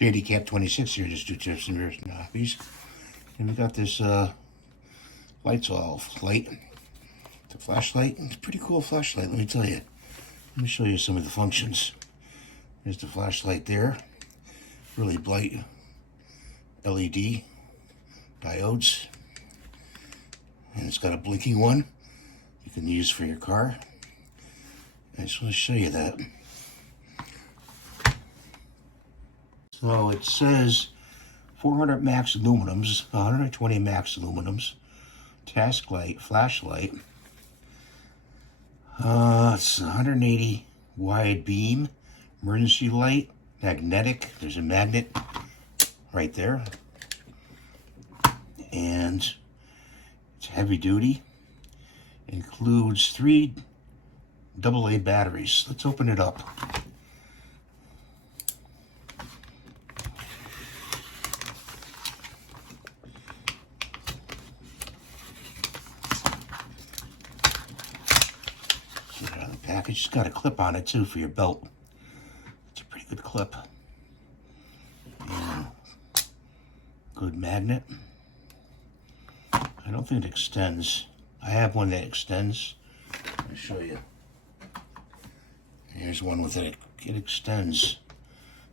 Handicap 26 here, just do tips and mirrors and hobbies. And we got this Litezall light. It's a flashlight. It's a pretty cool flashlight, let me tell you. Let me show you some of the functions. There's the flashlight there. Really bright LED diodes. And it's got a blinking one you can use for your car. I just want to show you that. So it says 400 max aluminums, 120 max aluminums, task light, flashlight. It's 180 wide beam, emergency light, magnetic. There's a magnet right there. And it's heavy duty. It includes 3 AA batteries. Let's open it up. Package. It's got a clip on it too for your belt. It's a pretty good clip. And good magnet. I don't think it extends. I have one that extends. I'll show you. Here's one with it. It extends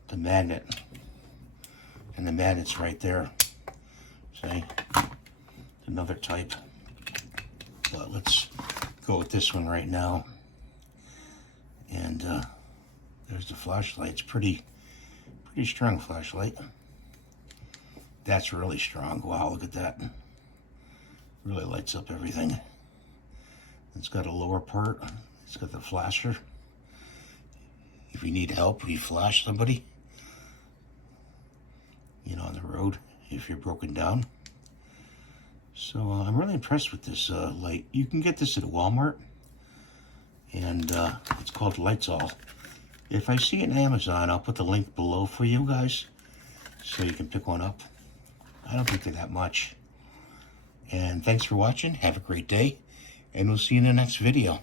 the magnet. And the magnet's right there. See? Another type. But let's go with this one right now. And there's the flashlight. It's pretty strong flashlight. That's really strong. Wow, look at that. Really lights up everything. It's got a lower part. It's got the flasher. If you need help, you flash somebody, you know, on the road if you're broken down. So I'm really impressed with this light. You can get this at Walmart. And it's called Litezall. If I see it on Amazon, I'll put the link below for you guys so you can pick one up. I don't think they're that much. And thanks for watching. Have a great day. And we'll see you in the next video.